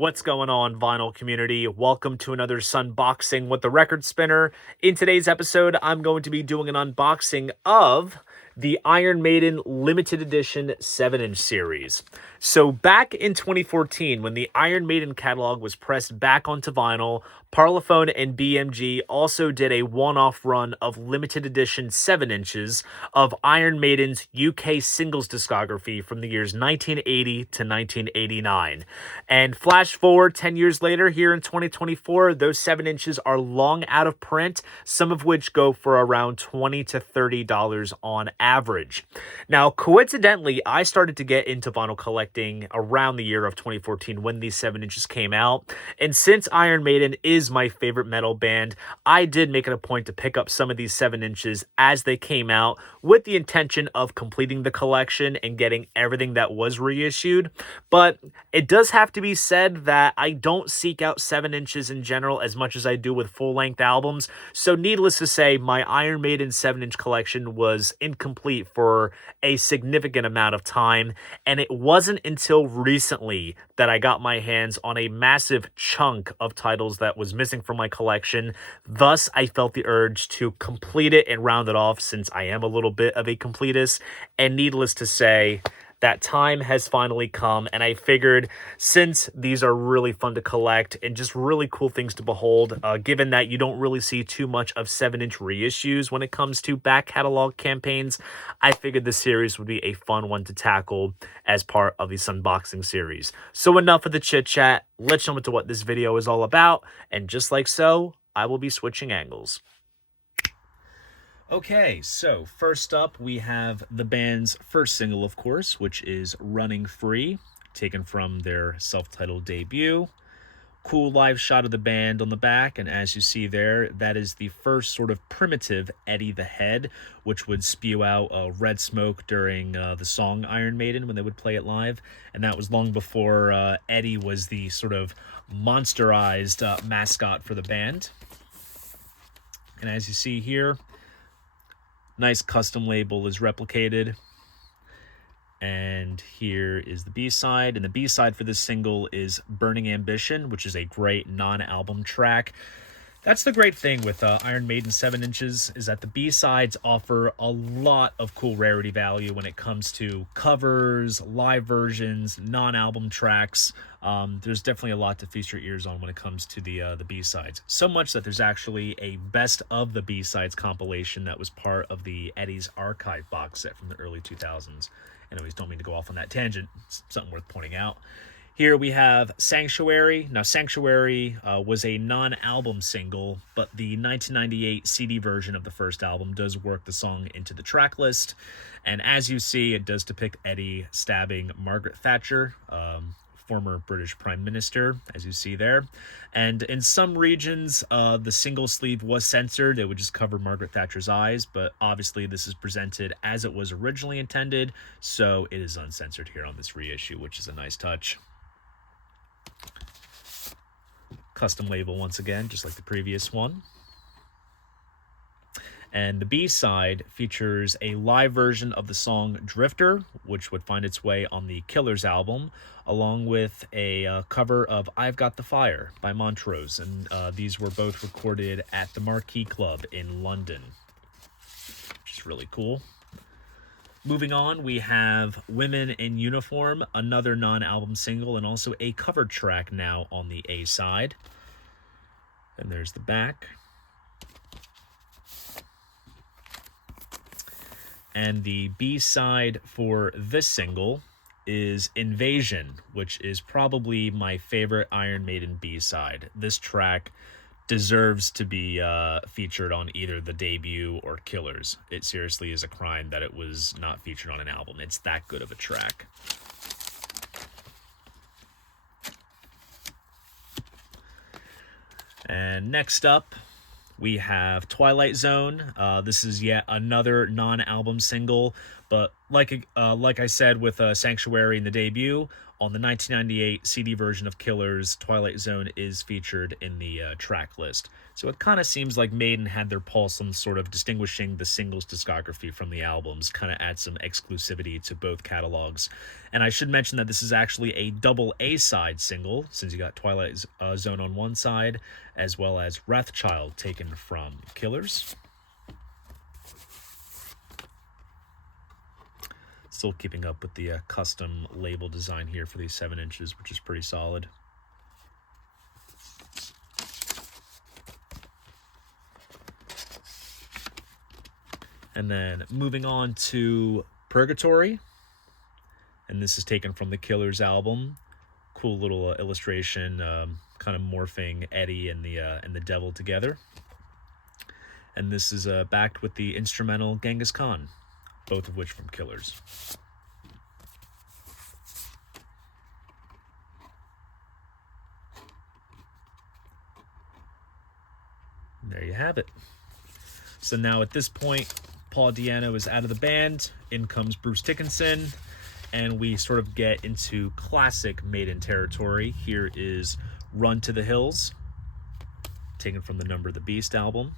What's going on, vinyl community? Welcome to another Sunboxing with the Record Spinner. In today's episode, I'm going to be doing an unboxing of the Iron Maiden limited edition 7-inch series. So back in 2014, when the Iron Maiden catalog was pressed back onto vinyl, Parlophone and BMG also did a one-off run of limited edition 7 inches of Iron Maiden's UK singles discography from the years 1980 to 1989. And flash forward 10 years later, here in 2024, those 7 inches are long out of print, some of which go for around $20 to $30 on average. Now, coincidentally, I started to get into vinyl collecting around the year of 2014 when these 7 inches came out. And since Iron Maiden is my favorite metal band, I did make it a point to pick up some of these 7 inches as they came out with the intention of completing the collection and getting everything that was reissued. But it does have to be said that I don't seek out 7 inches in general as much as I do with full-length albums. So needless to say, my Iron Maiden 7-inch collection was incomplete for a significant amount of time. And it wasn't until recently that I got my hands on a massive chunk of titles that was missing from my collection. Thus, I felt the urge to complete it and round it off, since I am a little bit of a completist. And needless to say, that time has finally come, and I figured since these are really fun to collect and just really cool things to behold, given that you don't really see too much of 7-inch reissues when it comes to back catalog campaigns, I figured this series would be a fun one to tackle as part of the Sunboxing series. So enough of the chit-chat, let's jump into what this video is all about, and just like so, I will be switching angles. Okay, so first up we have the band's first single, of course, which is Running Free, taken from their self-titled debut. Cool live shot of the band on the back, and as you see there, that is the first sort of primitive Eddie the Head, which would spew out red smoke during the song Iron Maiden when they would play it live, and that was long before Eddie was the sort of monsterized mascot for the band. And as you see here, nice custom label is replicated. And here is the B-side. And the B-side for this single is Burning Ambition, which is a great non-album track. That's the great thing with Iron Maiden 7 inches, is that the B-sides offer a lot of cool rarity value when it comes to covers, live versions, non-album tracks. There's definitely a lot to feast your ears on when it comes to the B-sides. So much that there's actually a best of the B-sides compilation that was part of the Eddie's Archive box set from the early 2000s. Anyways, don't mean to go off on that tangent. It's something worth pointing out. Here we have Sanctuary. Now, Sanctuary was a non-album single, but the 1998 CD version of the first album does work the song into the track list. And as you see, it does depict Eddie stabbing Margaret Thatcher, former British Prime Minister, as you see there. And in some regions, the single sleeve was censored. It would just cover Margaret Thatcher's eyes, but obviously this is presented as it was originally intended, so it is uncensored here on this reissue, which is a nice touch. Custom label once again, just like the previous one. And the B-side features a live version of the song Drifter, which would find its way on the Killers album, along with a cover of I've Got the Fire by Montrose. And these were both recorded at the Marquee Club in London, which is really cool. Moving on, we have Women in Uniform, another non-album single, and also a cover track now on the A-side. And there's the back. And the B-side for this single is Invasion, which is probably my favorite Iron Maiden B-side. This track deserves to be featured on either the debut or Killers. It seriously is a crime that it was not featured on an album. It's that good of a track. And next up, we have Twilight Zone. This is yet another non-album single, but like I said with Sanctuary in the debut, On the 1998 CD version of Killers, Twilight Zone is featured in the track list. So it kind of seems like Maiden had their pulse on sort of distinguishing the singles discography from the albums, kind of add some exclusivity to both catalogs. And I should mention that this is actually a double A-side single, since you got Twilight Zone on one side, as well as Wrathchild taken from Killers. Still keeping up with the custom label design here for these 7 inches, which is pretty solid. And then moving on to Purgatory. And this is taken from the Killers album. Cool little illustration, kind of morphing Eddie and the devil together. And this is backed with the instrumental Genghis Khan, both of which from Killers. And there you have it. So now at this point, Paul Di'Anno is out of the band. In comes Bruce Dickinson, and we sort of get into classic Maiden territory. Here is Run to the Hills, taken from the Number of the Beast album.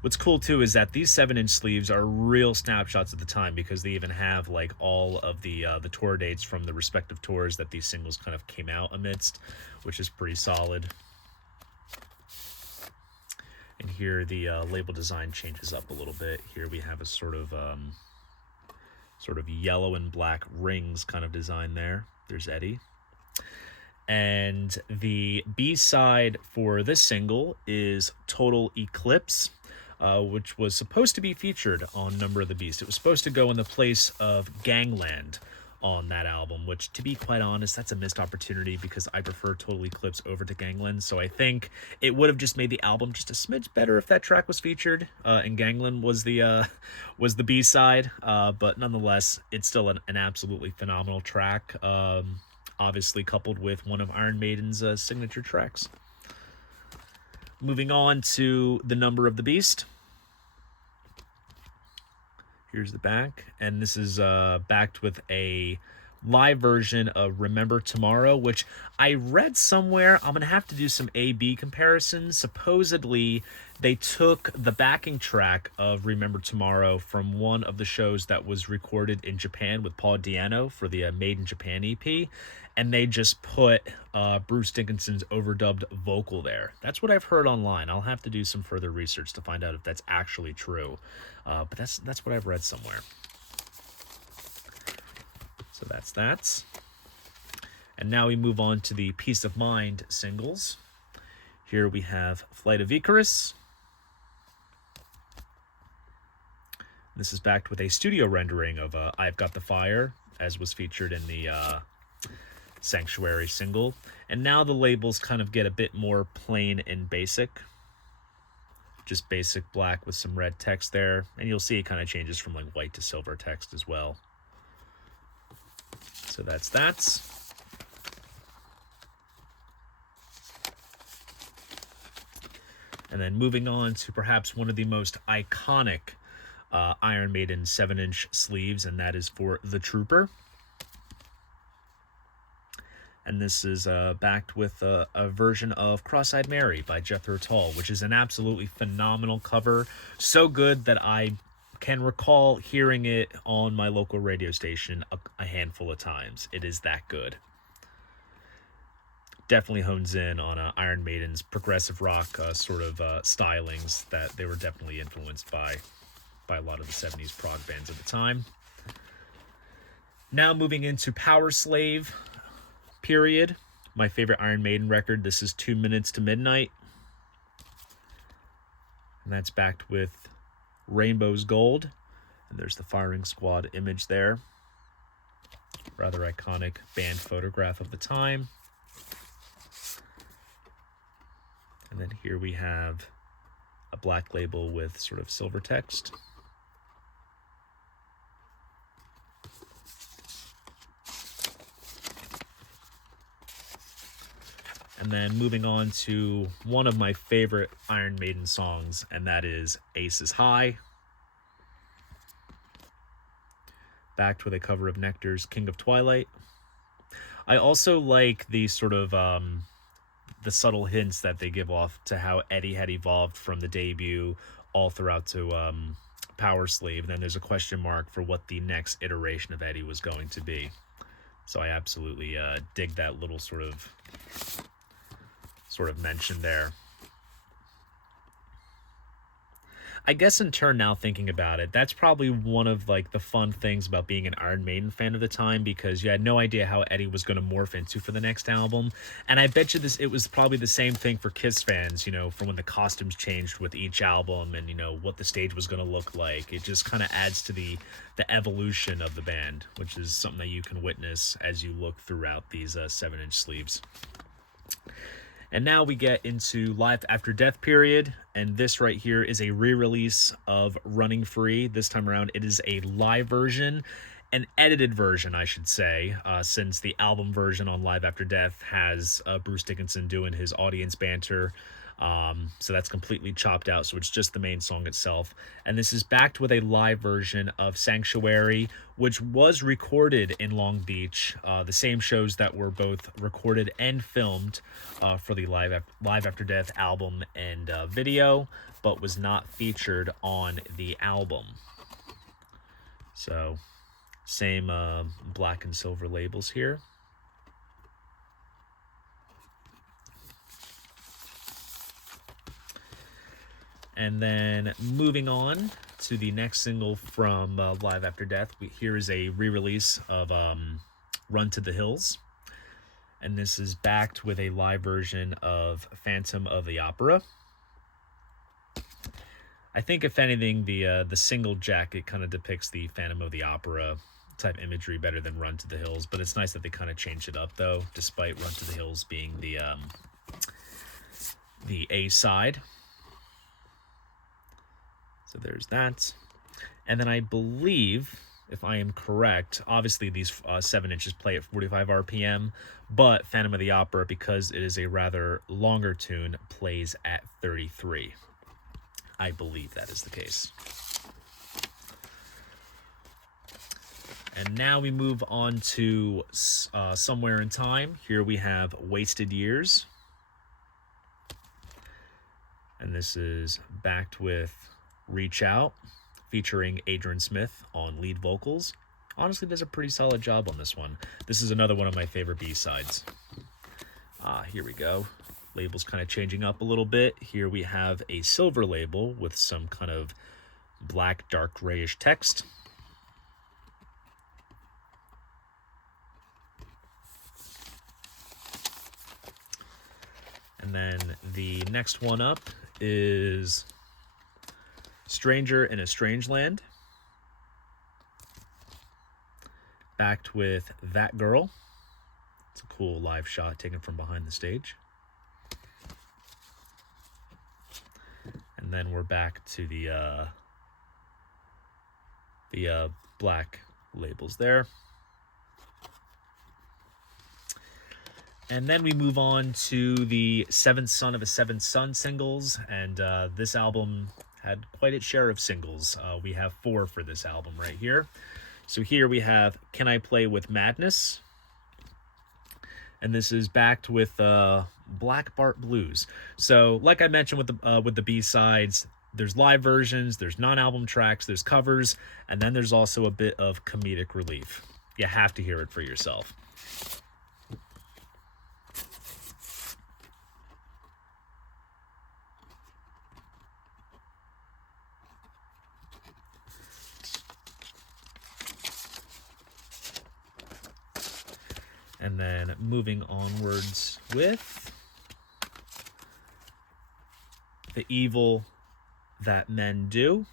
What's cool too is that these 7-inch sleeves are real snapshots at the time, because they even have like all of the tour dates from the respective tours that these singles kind of came out amidst, which is pretty solid. And here the label design changes up a little bit. Here we have a sort of yellow and black rings kind of design there. There's Eddie. And the B-side for this single is Total Eclipse, which was supposed to be featured on Number of the Beast. It was supposed to go in the place of Gangland on that album, which, to be quite honest, that's a missed opportunity, because I prefer Total Eclipse over to Gangland. So I think it would have just made the album just a smidge better if that track was featured and Gangland was the B-side. But nonetheless, it's still an absolutely phenomenal track, obviously coupled with one of Iron Maiden's signature tracks. Moving on to the Number of the Beast. Here's the back, and this is backed with a live version of Remember Tomorrow, which I read somewhere. I'm going to have to do some A-B comparisons. Supposedly, they took the backing track of Remember Tomorrow from one of the shows that was recorded in Japan with Paul Di'Anno for the Made in Japan EP, and they just put Bruce Dickinson's overdubbed vocal there. That's what I've heard online. I'll have to do some further research to find out if that's actually true, but that's what I've read somewhere. So that's that. And now we move on to the Peace of Mind singles. Here we have Flight of Icarus. This is backed with a studio rendering of I've Got the Fire, as was featured in the Sanctuary single. And now the labels kind of get a bit more plain and basic. Just basic black with some red text there. And you'll see it kind of changes from like white to silver text as well. So that's that. And then moving on to perhaps one of the most iconic Iron Maiden 7-inch sleeves, and that is for The Trooper. And this is backed with a version of Cross-Eyed Mary by Jethro Tull, which is an absolutely phenomenal cover. So good that I can recall hearing it on my local radio station a handful of times. It is that good. Definitely hones in on Iron Maiden's progressive rock sort of stylings that they were definitely influenced by a lot of the 70s prog bands at the time. Now moving into Power Slave period. My favorite Iron Maiden record. This is 2 Minutes to Midnight. And that's backed with Rainbow's Gold. And there's the firing squad image there. Rather iconic band photograph of the time. And then here we have a black label with sort of silver text. And then moving on to one of my favorite Iron Maiden songs, and that is Aces High. Backed with a cover of Nectar's King of Twilight. I also like the sort of the subtle hints that they give off to how Eddie had evolved from the debut all throughout to Power Sleeve. And then there's a question mark for what the next iteration of Eddie was going to be. So I absolutely dig that little sort of mention there. I guess in turn, now thinking about it, that's probably one of like the fun things about being an Iron Maiden fan of the time, because you had no idea how Eddie was going to morph into for the next album. And I bet you it was probably the same thing for Kiss fans, you know, from when the costumes changed with each album and, you know, what the stage was going to look like. It just kind of adds to the evolution of the band, which is something that you can witness as you look throughout these 7-inch sleeves. And now we get into Live After Death period, and this right here is a re-release of Running Free. This time around, it is a live version, an edited version, I should say, since the album version on Live After Death has Bruce Dickinson doing his audience banter. So that's completely chopped out, so it's just the main song itself. And this is backed with a live version of Sanctuary, which was recorded in Long Beach, the same shows that were both recorded and filmed for the Live After Death album and video, but was not featured on the album. So same black and silver labels here. And then moving on to the next single from Live After Death, here is a re-release of Run to the Hills. And this is backed with a live version of Phantom of the Opera. I think, if anything, the single jacket kind of depicts the Phantom of the Opera type imagery better than Run to the Hills. But it's nice that they kind of changed it up, though, despite Run to the Hills being the A-side. So there's that. And then I believe, if I am correct, obviously these 7 inches play at 45 RPM, but Phantom of the Opera, because it is a rather longer tune, plays at 33. I believe that is the case. And now we move on to Somewhere in Time. Here we have Wasted Years. And this is backed with Reach Out, featuring Adrian Smith on lead vocals. Honestly, does a pretty solid job on this one. This is another one of my favorite B-sides. Here we go. Labels kind of changing up a little bit. Here we have a silver label with some kind of black, dark grayish text. And then the next one up is Stranger in a Strange Land, backed with That Girl. It's a cool live shot taken from behind the stage. And then we're back to the black labels there. And then we move on to the Seventh Son of a Seventh Son singles, and this album had quite its share of singles. We have 4 for this album right here. So here we have Can I Play with Madness? And this is backed with Black Bart Blues. So like I mentioned with the B-sides, there's live versions, there's non-album tracks, there's covers, and then there's also a bit of comedic relief. You have to hear it for yourself. And then moving onwards with The Evil That Men Do.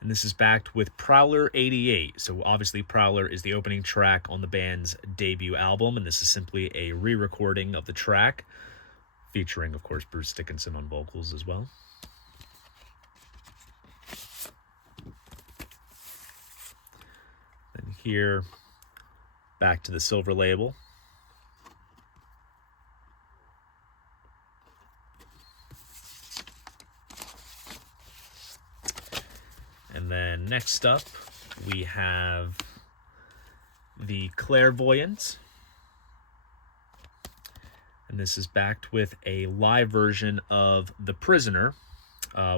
And this is backed with Prowler 88. So obviously Prowler is the opening track on the band's debut album, and this is simply a re-recording of the track, featuring, of course, Bruce Dickinson on vocals as well. And here, back to the silver label. And then next up, we have the Clairvoyant. And this is backed with a live version of The Prisoner,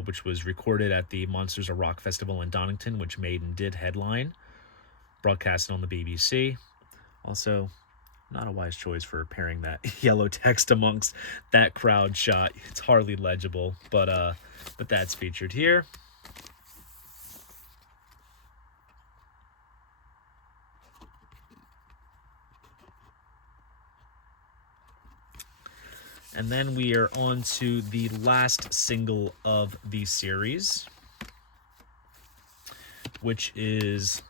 which was recorded at the Monsters of Rock Festival in Donington, which Maiden did headline, broadcasted on the BBC. Also, not a wise choice for pairing that yellow text amongst that crowd shot. It's hardly legible, but that's featured here. And then we are on to the last single of the series, which is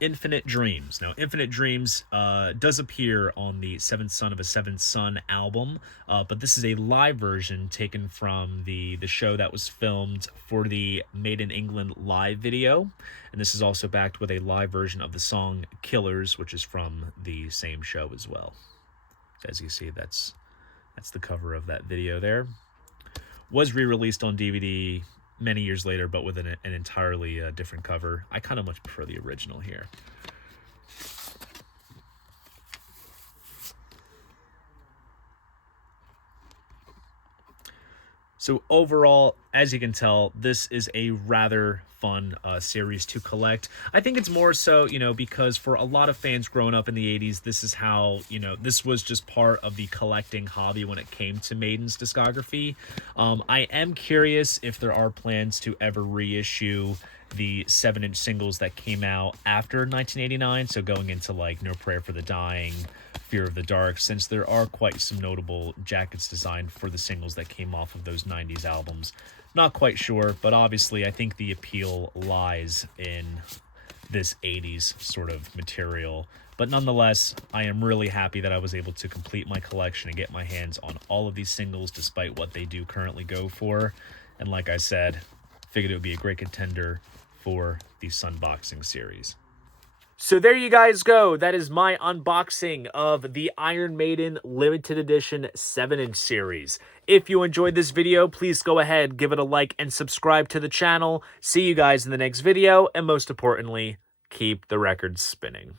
Infinite Dreams. Now, Infinite Dreams does appear on the Seventh Son of a Seventh Son album, but this is a live version taken from the show that was filmed for the Made in England live video. And this is also backed with a live version of the song Killers, which is from the same show as well. As you see, that's the cover of that video there. Was re-released on DVD many years later, but with an entirely different cover. I kind of much prefer the original here. So overall, as you can tell, this is a rather fun series to collect. I think it's more so, because for a lot of fans growing up in the 80s, this is how, this was just part of the collecting hobby when it came to Maiden's discography. I am curious if there are plans to ever reissue the 7-inch singles that came out after 1989, so going into like No Prayer for the Dying, Fear of the Dark, since there are quite some notable jackets designed for the singles that came off of those 90s albums. Not quite sure, but obviously I think the appeal lies in this 80s sort of material. But nonetheless, I am really happy that I was able to complete my collection and get my hands on all of these singles despite what they do currently go for. And like I said, figured it would be a great contender for the Sunboxing series. So there you guys go. That is my unboxing of the Iron Maiden limited edition 7-inch series. If you enjoyed this video, please go ahead, give it a like, and subscribe to the channel. See you guys in the next video, and most importantly, keep the records spinning.